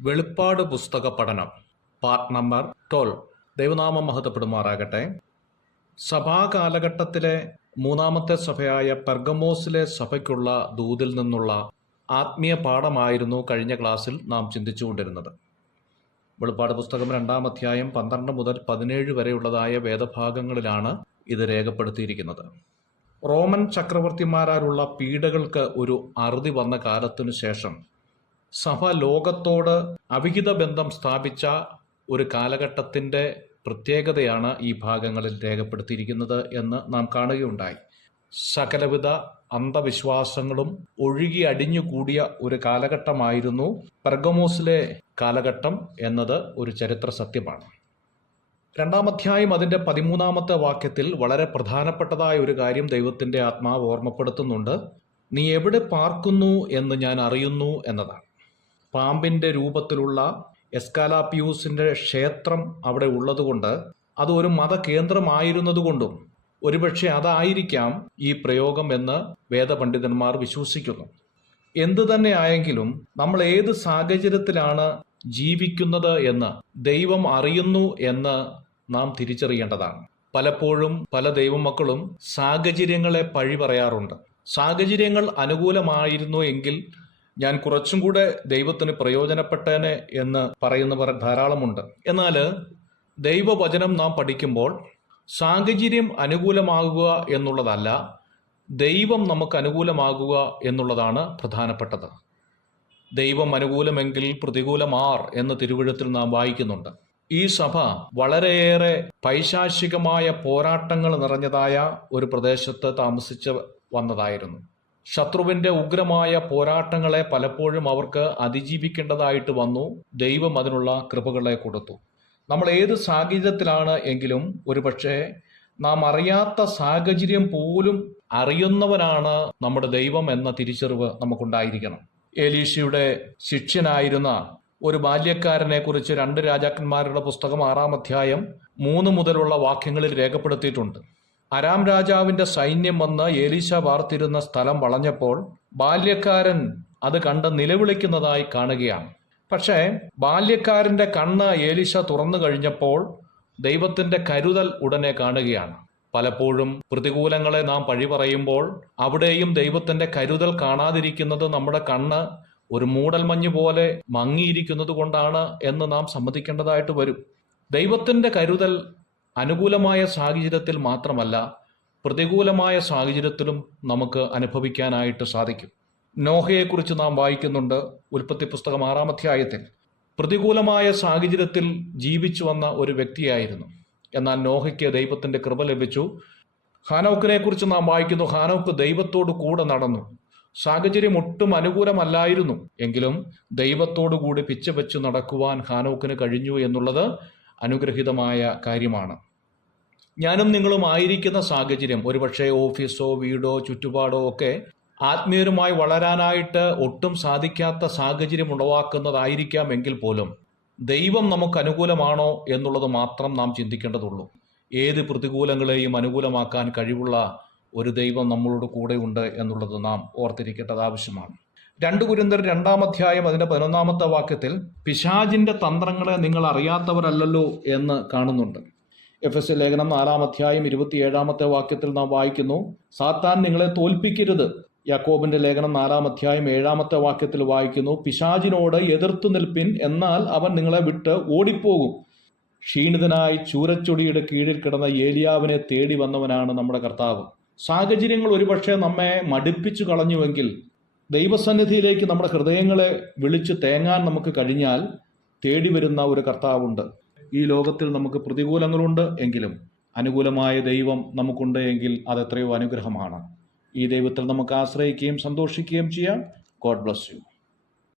വെളിപ്പാട് പുസ്തക പഠനം പാർട്ട് നമ്പർ 12. ദൈവനാമം മഹത്വപ്പെടുമാറാകട്ടെ. സഭാ കാലഘട്ടത്തിലെ മൂന്നാമത്തെ സഭയായ പെർഗമോസിലെ സഭയ്ക്കുള്ള ദൂതിൽ നിന്നുള്ള ആത്മീയ പാഠമായിരുന്നു കഴിഞ്ഞ ക്ലാസ്സിൽ നാം ചിന്തിച്ചുകൊണ്ടിരുന്നത്. വെളിപ്പാട് പുസ്തകം 2-ാം അധ്യായം 12 മുതൽ 17 വരെയുള്ളതായ വേദഭാഗങ്ങളിലാണ് ഇത് രേഖപ്പെടുത്തിയിരിക്കുന്നത്. റോമൻ ചക്രവർത്തിമാരാലുള്ള പീഡകൾക്ക് ഒരു അറുതി വന്ന കാലത്തിനു ശേഷം സഭ ലോകത്തോട് അവിഹിത ബന്ധം സ്ഥാപിച്ച ഒരു കാലഘട്ടത്തിൻ്റെ പ്രത്യേകതയാണ് ഈ ഭാഗങ്ങളിൽ രേഖപ്പെടുത്തിയിരിക്കുന്നത് എന്ന് നാം കാണുകയുണ്ടായി. സകലവിധ അന്ധവിശ്വാസങ്ങളും ഒഴുകി അടിഞ്ഞുകൂടിയ ഒരു കാലഘട്ടമായിരുന്നു പെർഗമോസിലെ കാലഘട്ടം എന്നത് ഒരു ചരിത്ര സത്യമാണ്. 2-ാം അധ്യായം അതിൻ്റെ 13-ാമത്തെ വാക്യത്തിൽ വളരെ പ്രധാനപ്പെട്ടതായ ഒരു കാര്യം ദൈവത്തിൻ്റെ ആത്മാവ് ഓർമ്മപ്പെടുത്തുന്നുണ്ട്. നീ എവിടെ പാർക്കുന്നു എന്ന് ഞാൻ അറിയുന്നു എന്നതാണ്. പാമ്പിൻ്റെ രൂപത്തിലുള്ള എസ്കാലാപ്പിയൂസിൻ്റെ ക്ഷേത്രം അവിടെ ഉള്ളതുകൊണ്ട്, അത് ഒരു മതകേന്ദ്രമായിരുന്നതുകൊണ്ടും ഒരുപക്ഷെ അതായിരിക്കാം ഈ പ്രയോഗം എന്ന് വേദപണ്ഡിതന്മാർ വിശ്വസിക്കുന്നു. എന്തു തന്നെ ആയെങ്കിലും നമ്മൾ ഏത് സാഹചര്യത്തിലാണ് ജീവിക്കുന്നത് എന്ന് ദൈവം അറിയുന്നു എന്ന് നാം തിരിച്ചറിയേണ്ടതാണ്. പലപ്പോഴും പല ദൈവമക്കളും സാഹചര്യങ്ങളെ പഴി പറയാറുണ്ട്. സാഹചര്യങ്ങൾ അനുകൂലമായിരുന്നു എങ്കിൽ ഞാൻ കുറച്ചും കൂടെ ദൈവത്തിന് പ്രയോജനപ്പെട്ടേനെ എന്ന് പറയുന്നവർ ധാരാളമുണ്ട്. എന്നാൽ ദൈവവചനം നാം പഠിക്കുമ്പോൾ സാഹചര്യം അനുകൂലമാകുക എന്നുള്ളതല്ല, ദൈവം നമുക്ക് അനുകൂലമാകുക എന്നുള്ളതാണ് പ്രധാനപ്പെട്ടത്. ദൈവം അനുകൂലമെങ്കിൽ പ്രതികൂലമാർ എന്ന് തിരുവെഴുത്തിൽ നാം വായിക്കുന്നുണ്ട്. ഈ സഭ വളരെയേറെ പൈശാചികമായ പോരാട്ടങ്ങൾ നിറഞ്ഞതായ ഒരു പ്രദേശത്ത് താമസിച്ച് വന്നതായിരുന്നു. ശത്രുവിൻ്റെ ഉഗ്രമായ പോരാട്ടങ്ങളെ പലപ്പോഴും അവർക്ക് അതിജീവിക്കേണ്ടതായിട്ട് വന്നു. ദൈവം അതിനുള്ള കൃപകളെ കൊടുത്തു. നമ്മൾ ഏത് സാഹചര്യത്തിലാണ് എങ്കിലും ഒരുപക്ഷെ നാം അറിയാത്ത സാഹചര്യം പോലും അറിയുന്നവനാണ് നമ്മുടെ ദൈവം എന്ന തിരിച്ചറിവ് നമുക്കുണ്ടായിരിക്കണം. എലീശയുടെ ശിഷ്യനായിരുന്ന ഒരു ബാല്യക്കാരനെ കുറിച്ച് 2 രാജാക്കന്മാരുടെ പുസ്തകം 6-ാം അധ്യായം 3 മുതലുള്ള വാക്യങ്ങളിൽ രേഖപ്പെടുത്തിയിട്ടുണ്ട്. അരാം രാജാവിൻ്റെ സൈന്യം വന്ന് എലീശ പാർത്തിരുന്ന സ്ഥലം വളഞ്ഞപ്പോൾ ബാല്യക്കാരൻ അത് കണ്ട് നിലവിളിക്കുന്നതായി കാണുകയാണ്. പക്ഷേ ബാല്യക്കാരൻ്റെ കണ്ണ് എലീശ തുറന്നു കഴിഞ്ഞപ്പോൾ ദൈവത്തിൻ്റെ കരുതൽ ഉടനെ കാണുകയാണ്. പലപ്പോഴും പ്രതികൂലങ്ങളെ നാം പഴി പറയുമ്പോൾ അവിടെയും ദൈവത്തിൻ്റെ കരുതൽ കാണാതിരിക്കുന്നത് നമ്മുടെ കണ്ണ് ഒരു മൂടൽമഞ്ഞ് പോലെ മങ്ങിയിരിക്കുന്നത് കൊണ്ടാണ് എന്ന് നാം സമ്മതിക്കേണ്ടതായിട്ട് വരും. ദൈവത്തിൻ്റെ കരുതൽ അനുകൂലമായ സാഹചര്യത്തിൽ മാത്രമല്ല, പ്രതികൂലമായ സാഹചര്യത്തിലും നമുക്ക് അനുഭവിക്കാനായിട്ട് സാധിക്കും. നോഹയെക്കുറിച്ച് നാം വായിക്കുന്നുണ്ട് ഉൽപ്പത്തി പുസ്തകം 6-ാം അധ്യായത്തിൽ. പ്രതികൂലമായ സാഹചര്യത്തിൽ ജീവിച്ചു വന്ന ഒരു വ്യക്തിയായിരുന്നു. എന്നാൽ നോഹയ്ക്ക് ദൈവത്തിൻ്റെ കൃപ ലഭിച്ചു. ഹാനോക്കിനെ കുറിച്ച് നാം വായിക്കുന്നു. ഹാനോക്ക് ദൈവത്തോടു കൂടെ നടന്നു. സാഹചര്യം ഒട്ടും അനുകൂലമല്ലായിരുന്നു എങ്കിലും ദൈവത്തോടു കൂടി പിച്ചുവെച്ച് നടക്കുവാൻ ഹാനോക്കിന് കഴിഞ്ഞു എന്നുള്ളത് അനുഗ്രഹീതമായ കാര്യമാണ്. ഞാനും നിങ്ങളും ആയിരിക്കുന്ന സാഹചര്യം ഒരുപക്ഷെ ഓഫീസോ വീടോ ചുറ്റുപാടോ ഒക്കെ ആത്മീയരുമായി വളരാനായിട്ട് ഒട്ടും സാധിക്കാത്ത സാഹചര്യം ഉളവാക്കുന്നതായിരിക്കാം. എങ്കിൽ പോലും ദൈവം നമുക്ക് അനുകൂലമാണോ എന്നുള്ളത് മാത്രം നാം ചിന്തിക്കേണ്ടതുള്ളൂ. ഏത് പ്രതികൂലങ്ങളെയും അനുകൂലമാക്കാൻ കഴിവുള്ള ഒരു ദൈവം നമ്മളോട് കൂടെ ഉണ്ട് എന്നുള്ളത് നാം ഓർത്തിരിക്കേണ്ടത് ആവശ്യമാണ്. 2 കൊരിന്ത്യർ 2-ാം അധ്യായം അതിൻ്റെ 11-ാമത്തെ വാക്യത്തിൽ പിശാചിൻ്റെ തന്ത്രങ്ങളെ നിങ്ങൾ അറിയാത്തവരല്ലല്ലോ എന്ന് കാണുന്നുണ്ട്. എഫെസ്യ ലേഖനം 4-ാം അധ്യായം 27-ാമത്തെ വാക്യത്തിൽ നാം വായിക്കുന്നു, സാത്താൻ നിങ്ങളെ തോൽപ്പിക്കരുത്. യാക്കോബിന്റെ ലേഖനം 4-ാം അധ്യായം 7-ാമത്തെ വാക്യത്തിൽ വായിക്കുന്നു, പിശാചിനോട് എതിർത്തു നിൽപ്പിൻ, എന്നാൽ അവൻ നിങ്ങളെ വിട്ട് ഓടിപ്പോകും. ക്ഷീണിതനായി ചൂരച്ചൊടിയുടെ കീഴിൽ കിടന്ന ഏലിയാവിനെ തേടി വന്നവനാണ് നമ്മുടെ കർത്താവ്. സാഹചര്യങ്ങൾ ഒരുപക്ഷെ നമ്മെ മടുപ്പിച്ചു കളഞ്ഞുവെങ്കിൽ ദൈവസന്നിധിയിലേക്ക് നമ്മുടെ ഹൃദയങ്ങളെ വിളിച്ച് തേങ്ങാൻ നമുക്ക് കഴിഞ്ഞാൽ തേടി വരുന്ന ഒരു കർത്താവുണ്ട്. ഈ ലോകത്തിൽ നമുക്ക് പ്രതികൂലങ്ങളുണ്ട് എങ്കിലും അനുകൂലമായ ദൈവം നമുക്കുണ്ട് എങ്കിൽ അതെത്രയോ അനുഗ്രഹമാണ്. ഈ ദൈവത്തിൽ നമുക്ക് ആശ്രയിക്കുകയും സന്തോഷിക്കുകയും ചെയ്യാം. God bless you.